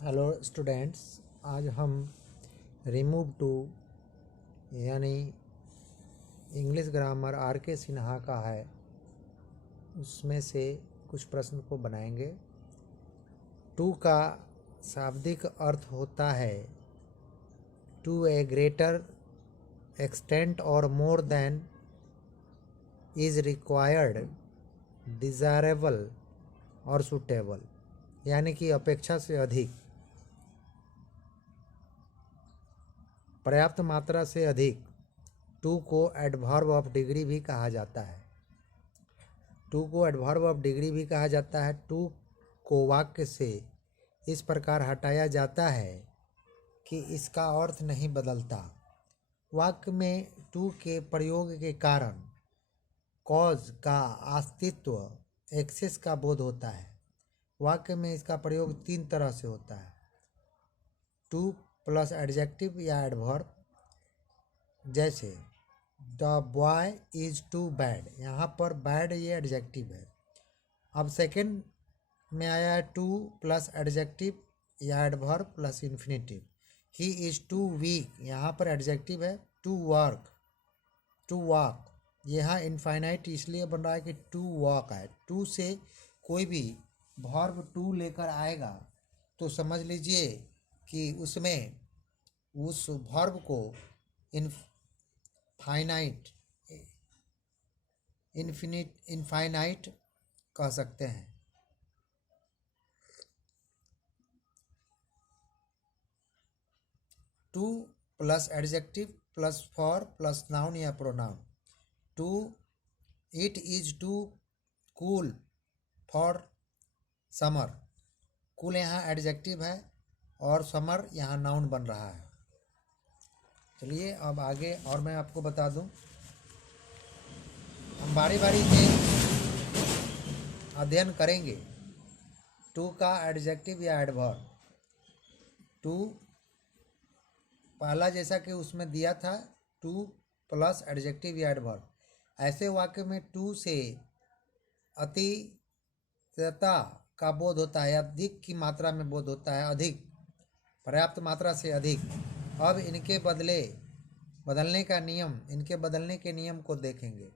Hello students, आज हम remove to यानी इंग्लिश ग्रामर आर के सिन्हा का है, उसमें से कुछ प्रश्न को बनाएंगे। टू का शाब्दिक अर्थ होता है टू ए ग्रेटर एक्सटेंट और more than is required, desirable और सूटेबल, यानी कि अपेक्षा से अधिक, पर्याप्त मात्रा से अधिक। टू को एडवर्ब ऑफ डिग्री भी कहा जाता है। टू को एडवर्ब ऑफ डिग्री भी कहा जाता है। टू को वाक्य से इस प्रकार हटाया जाता है कि इसका अर्थ नहीं बदलता। वाक्य में टू के प्रयोग के कारण कॉज का अस्तित्व, एक्सेस का बोध होता है। वाक्य में इसका प्रयोग तीन तरह से होता है: टू प्लस एडजेक्टिव या एडवर्ब, जैसे the boy is too bad. यहाँ पर बैड ये एडजेक्टिव है। अब सेकंड में आया है टू प्लस एडजेक्टिव या adverb plus infinitive. He is too weak, यहाँ पर एडजेक्टिव है। टू वर्क, टू वॉक, यहाँ इनफाइनाइट इसलिए बन रहा है कि टू वॉक है। टू से कोई भी वर्ब टू लेकर आएगा तो समझ लीजिए कि उसमें उस वर्ब को इनफाइनाइट इनफाइनाइट कह सकते हैं। Too plus adjective plus for plus noun या pronoun. Too it is too cool for summer. Cool यहाँ एडजेक्टिव है और समर यहाँ नाउन बन रहा है। चलिए अब आगे और मैं आपको बता दूं, हम बारी बारी से अध्ययन करेंगे टू का एडजेक्टिव या एडवर्ब। टू पहला जैसा कि उसमें दिया था टू प्लस एडजेक्टिव या एडवर्ब। ऐसे वाक्य में टू से अतिशयता का बोध होता है, अधिक की मात्रा में बोध होता है, अधिक, पर्याप्त मात्रा से अधिक। अब इनके बदलने का नियम, इनके बदलने के नियम को देखेंगे।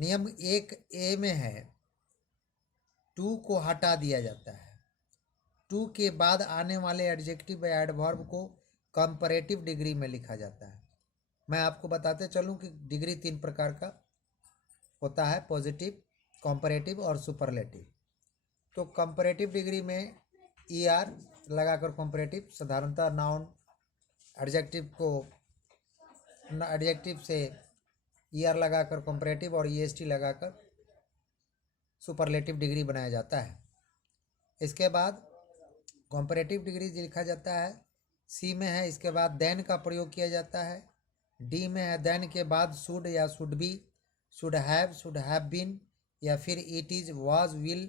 नियम 1A में है टू को हटा दिया जाता है। टू के बाद आने वाले एडजेक्टिव या एडवर्ब को कंपैरेटिव डिग्री में लिखा जाता है। मैं आपको बताते चलूं कि डिग्री तीन प्रकार का होता है: पॉजिटिव, कंपैरेटिव और सुपरलेटिव। तो कंपैरेटिव डिग्री में ER लगाकर कंपैरेटिव, साधारणतः नाउन एडजेक्टिव से ER लगाकर कंपैरेटिव और EST लगाकर सुपरलेटिव डिग्री बनाया जाता है। इसके बाद कंपैरेटिव डिग्री लिखा जाता है, C में है। इसके बाद देन का प्रयोग किया जाता है। D में है देन के बाद शुड या should be, should have been या फिर it is, was, will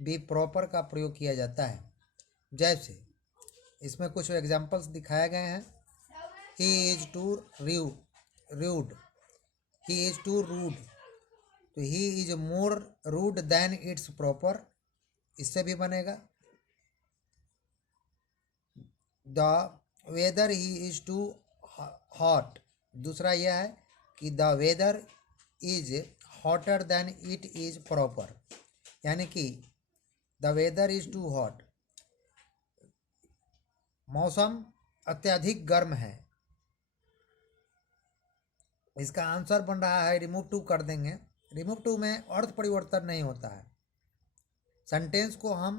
be, proper का प्रयोग किया जाता है। जैसे इसमें कुछ एग्जाम्पल्स दिखाए गए हैं। He is too rude, he is too rude, तो he is more rude than it's proper, इससे भी बनेगा। The weather he is too hot, दूसरा यह है कि the weather is hotter than it is proper, यानी कि the weather is too hot, मौसम अत्यधिक गर्म है। इसका आंसर बन रहा है, रिमूव टू कर देंगे। रिमूव टू में अर्थ परिवर्तन नहीं होता है। सेंटेंस को हम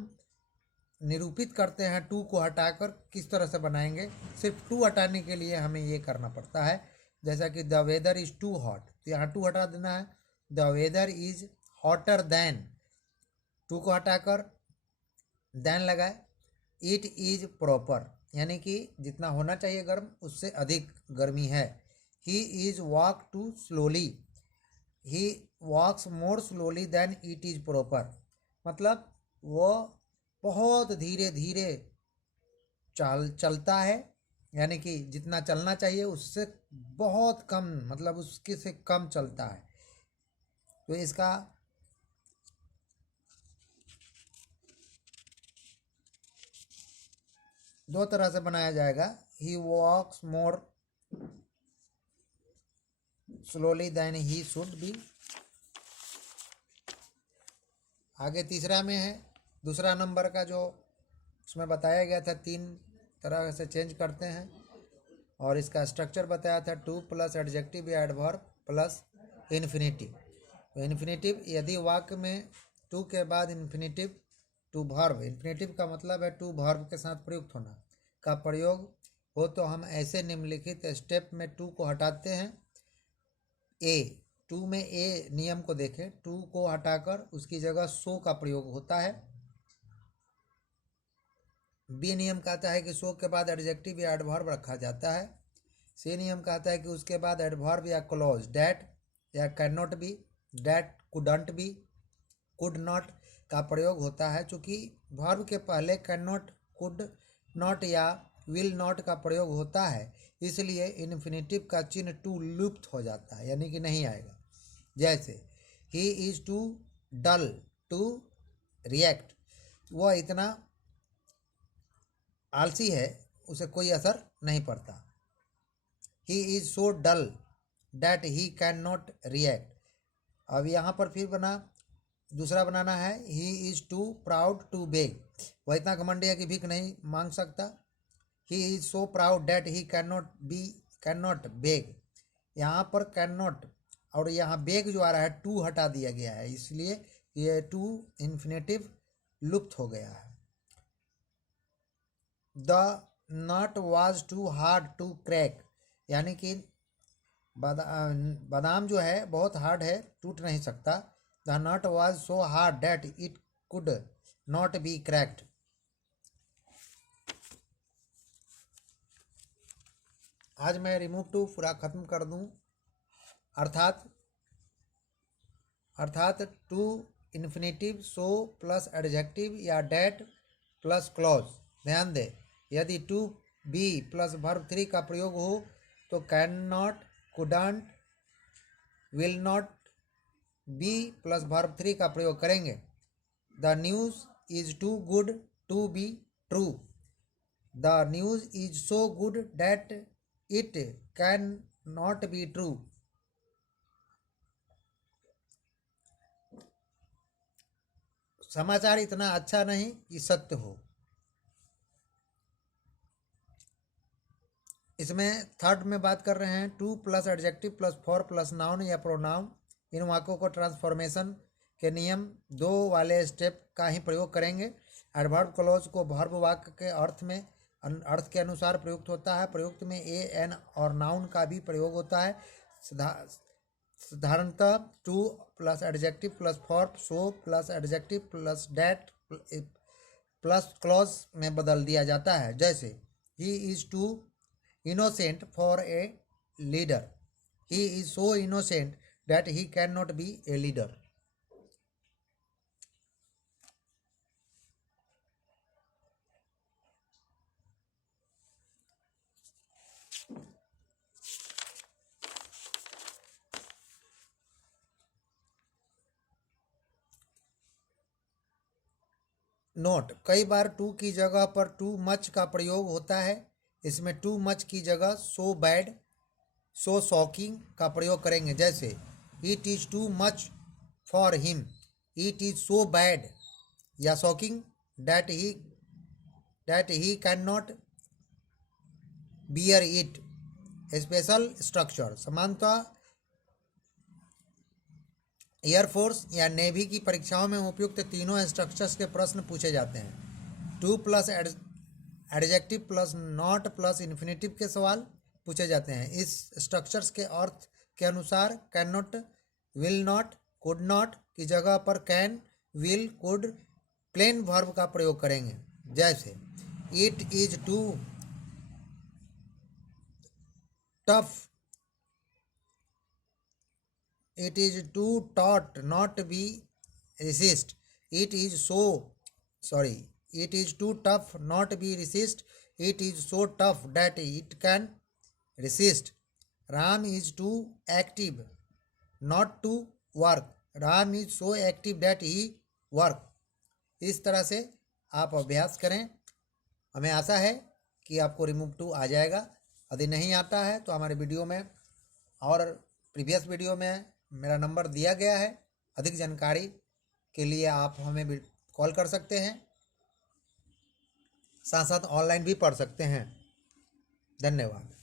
निरूपित करते हैं टू को हटाकर, किस तरह से बनाएंगे, सिर्फ टू हटाने के लिए हमें ये करना पड़ता है। जैसा कि the weather is too hot, तो यहाँ टू हटा देना है। The weather is hotter than, too को हटाकर देन लगाए। इट इज प्रॉपर, यानी कि जितना होना चाहिए गर्म उससे अधिक गर्मी है। He is walk too slowly, he walks more slowly than it is proper, मतलब वो बहुत धीरे धीरे चलता है, यानी कि जितना चलना चाहिए उससे बहुत कम, मतलब उसके से कम चलता है। तो इसका दो तरह से बनाया जाएगा, he walks more slowly than he should be. आगे तीसरा में है, दूसरा नंबर का जो उसमें बताया गया था, 3 तरह से चेंज करते हैं और इसका स्ट्रक्चर बताया था, टू प्लस एडजेक्टिव या एडवर्ब प्लस इन्फिनेटिव। तो इन्फिनेटिव यदि वाक्य में टू के बाद इन्फिनेटिव टू वर्ब, इन्फिनेटिव का मतलब है टू वर्ब के साथ प्रयुक्त होना का प्रयोग हो तो हम ऐसे निम्नलिखित स्टेप में टू को हटाते हैं। ए, टू में ए नियम को देखें, टू को हटाकर उसकी जगह सो का प्रयोग होता है। बी नियम कहता है कि सो के बाद एडजेक्टिव या एडवर्ब रखा जाता है। सी नियम कहता है कि उसके बाद एडवर्ब या क्लॉज डैट या can not B, that couldn't B, could not का प्रयोग होता है। चूँकि वर्ब के पहले कैन नॉट, कुड नॉट या विल नॉट का प्रयोग होता है, इसलिए इन्फिनेटिव का चिन्ह टू लुप्त हो जाता है, यानी कि नहीं आएगा। जैसे he is too dull to react, वह इतना आलसी है उसे कोई असर नहीं पड़ता। He is so dull that he can not react. अब यहाँ पर फिर दूसरा बनाना है, he is too proud to beg, वह इतना घमंडी है कि भीख नहीं मांग सकता। He is so proud that he can not beg. यहाँ पर कैन नॉट और यहाँ बेग जो आ रहा है टू हटा दिया गया है, इसलिए ये टू इन्फिनेटिव लुप्त हो गया है। The nut was too hard to crack, यानी कि बादाम जो है बहुत हार्ड है, टूट नहीं सकता। The nut was so hard that it could not be cracked. आज मैं रिमूव टू पूरा खत्म कर दूं, अर्थात too infinitive so plus adjective या डैट प्लस क्लॉज। ध्यान दे, यदि टू बी प्लस वर्ब 3 का प्रयोग हो तो can not, couldn't, will not, be plus verb 3 का प्रयोग करेंगे। The news is too good to be true, the news is so good that it can not be true. समाचार इतना अच्छा नहीं कि सत्य हो। इसमें थर्ड में बात कर रहे हैं, too plus adjective plus for plus noun या प्रोनाउन, इन वाक्यों को ट्रांसफॉर्मेशन के नियम 2 वाले स्टेप का ही प्रयोग करेंगे। एडवर्ब क्लॉज को वर्ब वाक्य के अर्थ के अनुसार प्रयुक्त होता है। प्रयुक्त में ए, एन और नाउन का भी प्रयोग होता है। साधारणतः too plus adjective plus for, so plus adjective plus that plus clause में बदल दिया जाता है। जैसे he is too innocent for a leader, he is so innocent that he cannot be a leader. Note, कई बार टू की जगह पर टू मच का प्रयोग होता है। इसमें टू मच की जगह सो बैड, सो शॉकिंग का प्रयोग करेंगे। जैसे it is too much for him, it is so bad या shocking that he can not bear it. Special structure, समानतः एयरफोर्स या नेवी की परीक्षाओं में उपयुक्त तीनों स्ट्रक्चर्स के प्रश्न पूछे जाते हैं। Too plus adjective plus not plus infinitive के सवाल पूछे जाते हैं। इस स्ट्रक्चर्स के अर्थ के अनुसार can not, will not, could not की जगह पर can, will, could plain verb का प्रयोग करेंगे। जैसे it is too tough, it is too taut not be resist, it is too tough not be resist, it is so tough that it can resist. Ram is too active not to work, Ram is so active that he work. इस तरह से आप अभ्यास करें। हमें आशा है कि आपको रिमूव टू आ जाएगा। यदि नहीं आता है तो हमारे वीडियो में और प्रीवियस वीडियो में मेरा नंबर दिया गया है। अधिक जानकारी के लिए आप हमें कॉल कर सकते हैं, साथ साथ ऑनलाइन भी पढ़ सकते हैं। धन्यवाद।